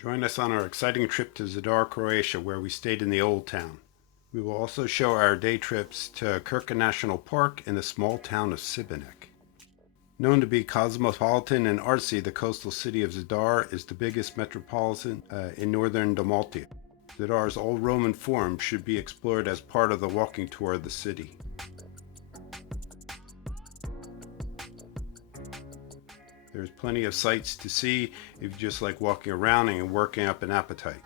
Join us on our exciting trip to Zadar, Croatia, where we stayed in the Old Town. We will also show our day trips to Krka National Park in the small town of Sibenik. Known to be cosmopolitan and artsy, the coastal city of Zadar is the biggest metropolitan in northern Dalmatia. Zadar's old Roman Forum should be explored as part of the walking tour of the city. There's plenty of sights to see if you just like walking around and working up an appetite.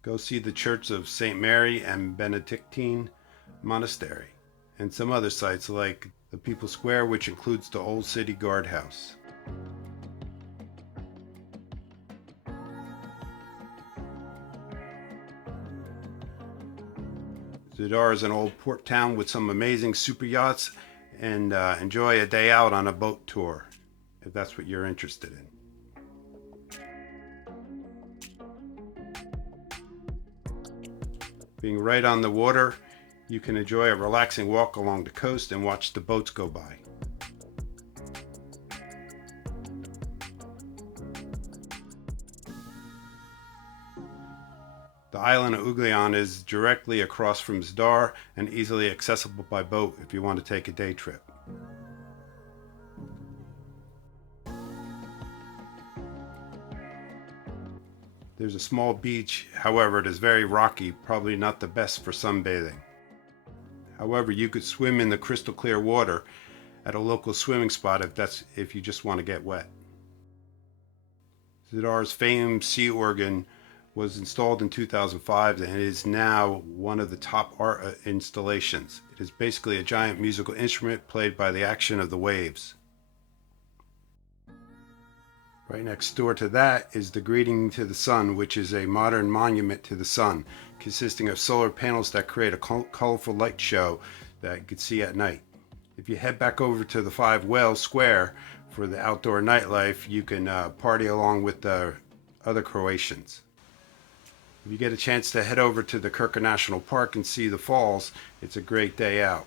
Go see the Church of St. Mary and Benedictine Monastery, and some other sites like the People's Square, which includes the old city guardhouse. Zadar is an old port town with some amazing super yachts, and enjoy a day out on a boat tour if that's what you're interested in. Being right on the water, you can enjoy a relaxing walk along the coast and watch the boats go by. The island of Ugljan is directly across from Zadar and easily accessible by boat if you want to take a day trip. There's a small beach, however it is very rocky, probably not the best for sunbathing. However, you could swim in the crystal clear water at a local swimming spot if you just want to get wet. Zadar's famed sea organ was installed in 2005 and is now one of the top art installations. It is basically a giant musical instrument played by the action of the waves. Right next door to that is the Greeting to the Sun, which is a modern monument to the sun, consisting of solar panels that create a colorful light show that you can see at night. If you head back over to the Five Whales Square for the outdoor nightlife, you can party along with the other Croatians. If you get a chance to head over to the Krka National Park and see the falls, it's a great day out.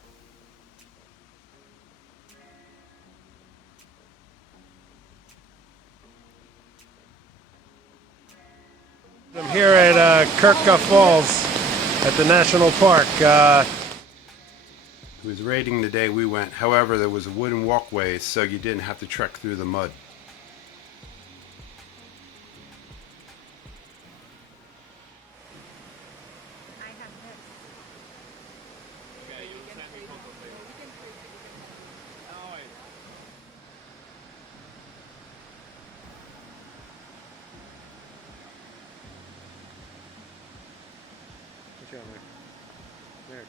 I'm here at Krka Falls at the National Park. It was raining the day we went, however there was a wooden walkway so you didn't have to trek through the mud. There.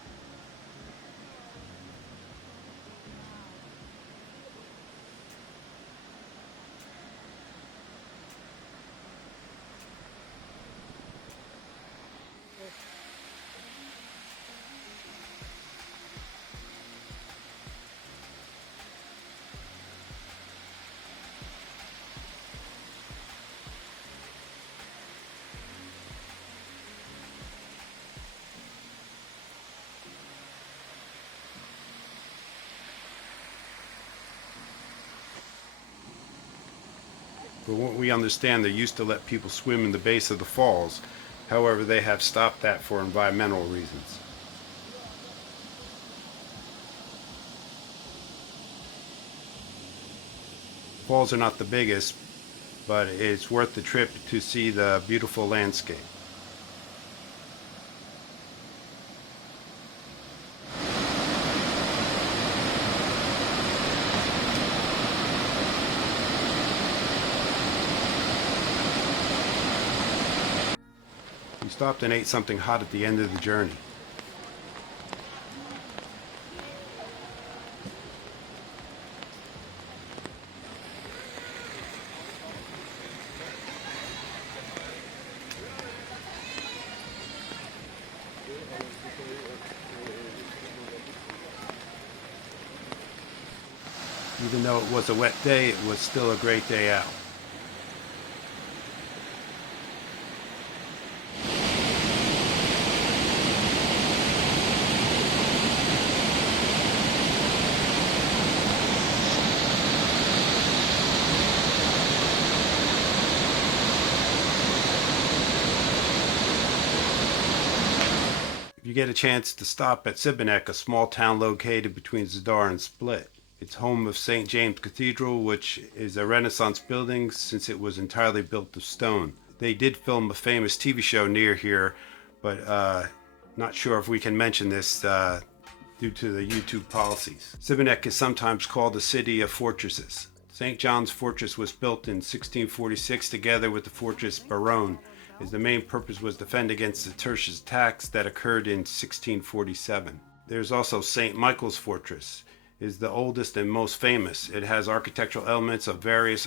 From what we understand, they used to let people swim in the base of the falls. However, they have stopped that for environmental reasons. Falls are not the biggest, but it's worth the trip to see the beautiful landscape. We stopped and ate something hot at the end of the journey. Even though it was a wet day, it was still a great day out. you get a chance to stop at Sibenik, a small town located between Zadar and Split. It's home of St. James Cathedral, which is a Renaissance building since it was entirely built of stone. They did film a famous TV show near here, but not sure if we can mention this due to the YouTube policies. Sibenik is sometimes called the city of fortresses. St. John's Fortress was built in 1646 together with the fortress Baron, as the main purpose was to defend against the Turkish attacks that occurred in 1647. There's also St. Michael's Fortress. It is the oldest and most famous. It has architectural elements of various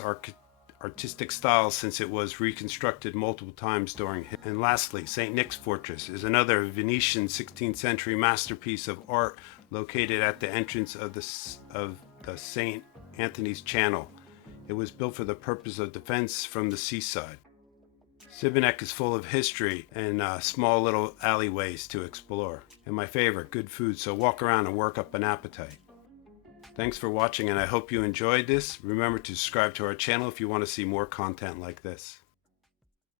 artistic styles since it was reconstructed multiple times during. And lastly, St. Nick's Fortress is another Venetian 16th century masterpiece of art located at the entrance of the St. Anthony's Channel. It was built for the purpose of defense from the seaside. Sibenik is full of history and small little alleyways to explore. And my favorite, good food, so walk around and work up an appetite. Thanks for watching, and I hope you enjoyed this. Remember to subscribe to our channel if you want to see more content like this.